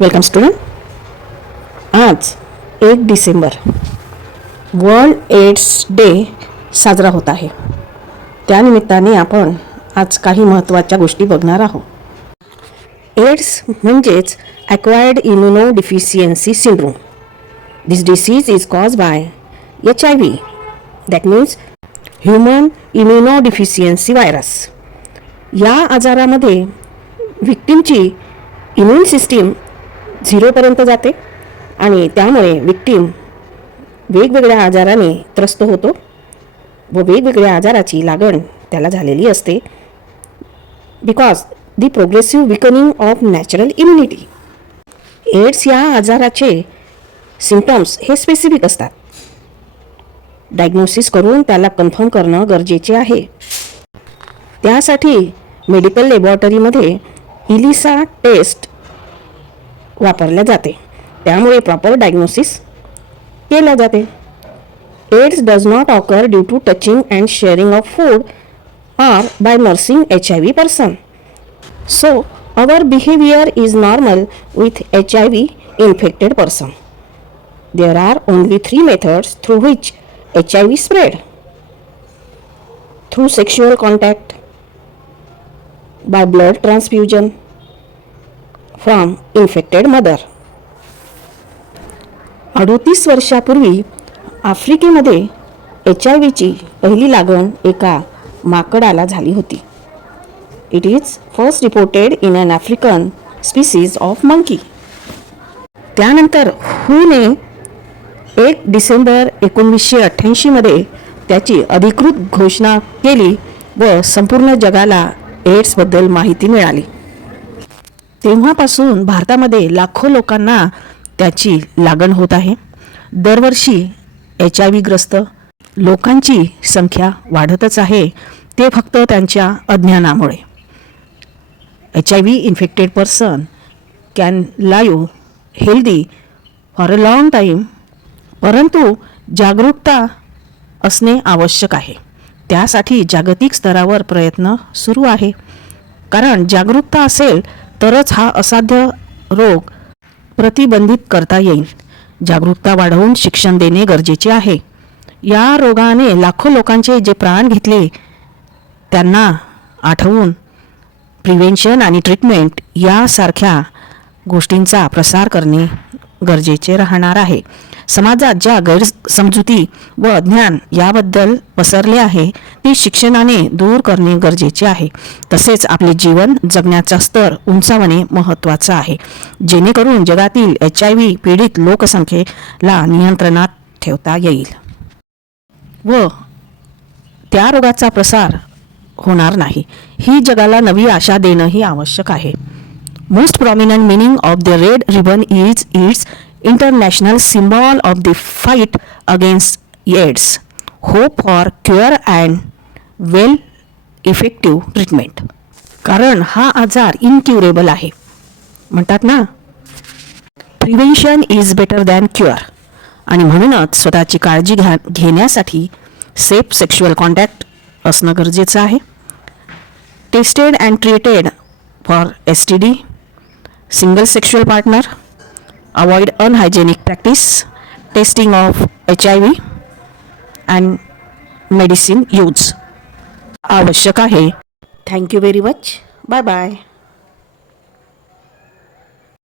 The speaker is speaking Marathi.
Welcome student. आज 1 डिसेंबर वर्ल्ड एड्स डे साजरा होत आहे. त्यानिमित्ताने आपण आज काही महत्त्वाच्या गोष्टी बघणार आहोत. एड्स म्हणजेच acquired immunodeficiency syndrome. This disease is cause by HIV, that means human immunodeficiency virus. या आजारामध्ये व्हिक्टीमची इम्युन सिस्टीम 0पर्यंत जाते आणि त्यामुळे व्हिक्टीम वेगवेगळ्या आजाराने त्रस्त होतो व वेगवेगळ्या आजाराची लागण त्याला झालेली असते because the progressive weakening of natural immunity. AIDS या आजाराचे सिम्पटम्स हे स्पेसिफिक असतात. डायग्नोसिस करून त्याला कन्फर्म करणं गरजेचे आहे. त्यासाठी मेडिकल लॅबॉरेटरीमध्ये इलिसा टेस्ट वापरल्या जाते. त्यामुळे प्रॉपर डायग्नोसिस केल्या जाते. AIDS does not occur due to touching and sharing of food or by nursing HIV person. So, our behavior is normal with HIV infected person. There are only 3 methods through which HIV spread. Through sexual contact, by blood transfusion from infected mother. 38 वर्षापूर्वी आफ्रिकेमध्ये HIVची पहिली लागण एका माकडाला झाली होती. It is first reported in an African species of monkey. त्यानंतर हूने 1 डिसेंबर 1988 मध्ये त्याची अधिकृत घोषणा केली व संपूर्ण जगाला एड्सबद्दल माहिती मिळाली. तेव्हापासून भारतामध्ये लाखो लोकांना त्याची लागण होत आहे. दरवर्षी HIV ग्रस्त लोकांची संख्या वाढतच आहे. ते फक्त त्यांच्या अज्ञानामुळे. HIV infected person can live healthy for a long time. परंतु जागरूकता असणे आवश्यक आहे. त्यासाठी जागतिक स्तरावर प्रयत्न सुरू आहे. कारण जागरूकता असेल तरच हा असाध्य रोग प्रतिबंधित करता येईल. जागरूकता वाढवून शिक्षण देणे गरजेचे आहे. या रोगाने लाखो लोकांचे जे प्राण घेतले त्यांना आठवून प्रिव्हेन्शन आणि ट्रीटमेंट यासारख्या गोष्टींचा प्रसार करणे गरजेचे राहणार आहे. समाजात ज्या गैरसमजुती व अज्ञान याबद्दल पसरले आहे ती शिक्षणाने दूर करणे गरजेचे आहे. तसेच आपले जीवन जगण्याचा स्तर उंचावणे महत्त्वाचं आहे जेणेकरून जगातील HIV पीडित लोकसंख्येला नियंत्रणात ठेवता येईल व त्या रोगाचा प्रसार होणार नाही. ही जगाला नवी आशा देणंही आवश्यक आहे. Most prominent meaning of the red ribbon is its international symbol of the fight against AIDS, hope for cure and well effective treatment. कारण हा आजार इनक्युरेबल आहे. म्हणतात ना, prevention is better than cure. आणि म्हणूनच स्वतःची काळजी घेण्यासाठी सेफ सेक्शुअल कॉन्टॅक्ट असणं गरजेचं आहे. Tested and treated for STD, single sexual partner, avoid unhygienic practice, testing of HIV and medicine use आवश्यक आहे. Thank you very much. Bye bye.